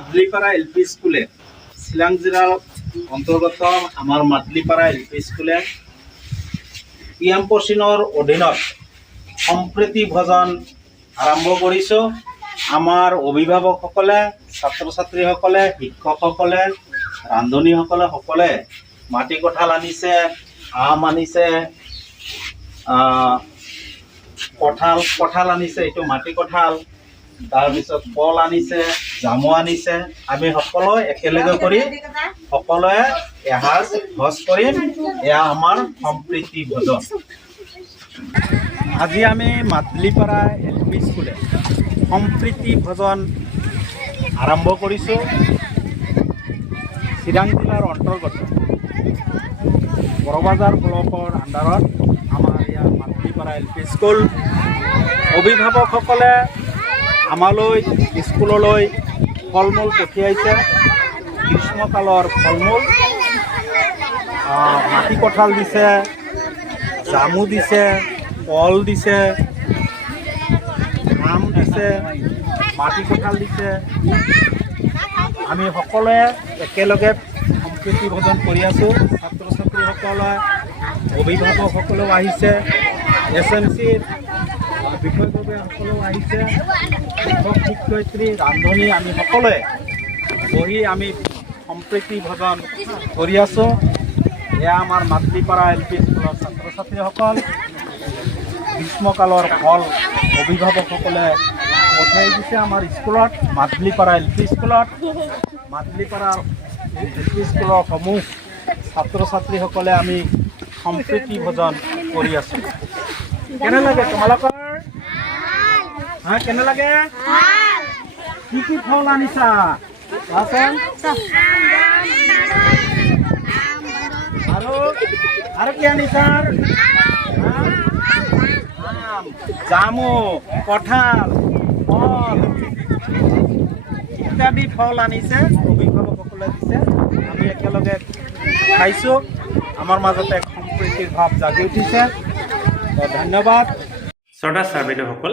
মাদলিপাড়া এল P স্কুলে। শিলাং জিলাৰ অন্তৰ্গত আমাৰ মাদলিপাৰা এল পি স্কুলে পি এম পচিনৰ অধীনত সম্প্ৰীতি ভোজন আৰম্ভ কৰিছোঁ। আমাৰ অভিভাৱকসকলে ছাত্ৰ ছাত্ৰীসকলে শিক্ষকসকলে, ৰান্ধনীসকলে সকলে মাটি কঁঠাল আনিছে, আম আনিছে কঁঠাল কঁঠাল আনিছে, এইটো মাটি কঁঠাল। তাৰপিছত কল আনিছে, জামু আনিছে। আমি সকলোৱে একেলগে কৰি সকলোৱে এসাঁজ ভোজ কৰিম। এয়া আমাৰ সম্প্ৰীতি ভোজন। আজি আমি মাদলিপাৰা এল পি স্কুলে সম্প্ৰীতি ভোজন আৰম্ভ কৰিছোঁ। চিৰাং জিলাৰ অন্তৰ্গত। বৰবাজাৰ ব্লকৰ আণ্ডাৰত আমাৰ ইয়াৰ মাতৃপাৰা এল পি স্কুল। অভিভাৱকসকলে আমালৈ স্কুললৈ ফল মূল পঠিয়াইছে। গ্ৰীষ্মকালৰ ফল মূল মাটি কঁঠাল দিছে, জামু দিছে, কল দিছে, আম দিছে, মাটি কঁঠাল দিছে। আমি সকলোৱে একেলগে সম্প্ৰীতি ভোজন কৰি আছোঁ। ছাত্ৰ ছাত্ৰীসকলে অভিভাৱকসকলেও আহিছে। এছ এম চিৰ বিষয়ববীয়াসকলেও আহিছে। শিক্ষক শিক্ষয়িত্ৰী ৰান্ধনি আমি সকলোৱে বহি আমি সম্প্ৰীতি ভোজন কৰি আছোঁ। এয়া আমাৰ মাতৃপাৰা এল পি স্কুলৰ ছাত্ৰ ছাত্ৰীসকল গ্ৰীষ্মকালৰ ফল অভিভাৱকসকলে পঠিয়াই দিছে আমাৰ স্কুলত মাতলিপাৰা এল পি স্কুলত। মাতলিপাৰা এল পি স্কুলৰ সমূহ ছাত্ৰ ছাত্ৰীসকলে আমি সম্প্ৰীতি ভোজন কৰি আছোঁ। কেনে লাগে তোমালোকৰ? হা কেনে লাগে? কি কি ফল আনিছা? কোৱাচোন আৰু আৰু কি আনিছা? জামু কঁঠাল ফল ইত্যাদি ফল আনিছে অভিভাৱকসকলে দিছে। আমি একেলগে খাইছোঁ। আমাৰ মাজতে এক সম্প্ৰীতিৰ ভাৱ জাগি উঠিছে। ধন্যবাদ। শ্ৰদ্ধা ছাৰ বাইদেউসকল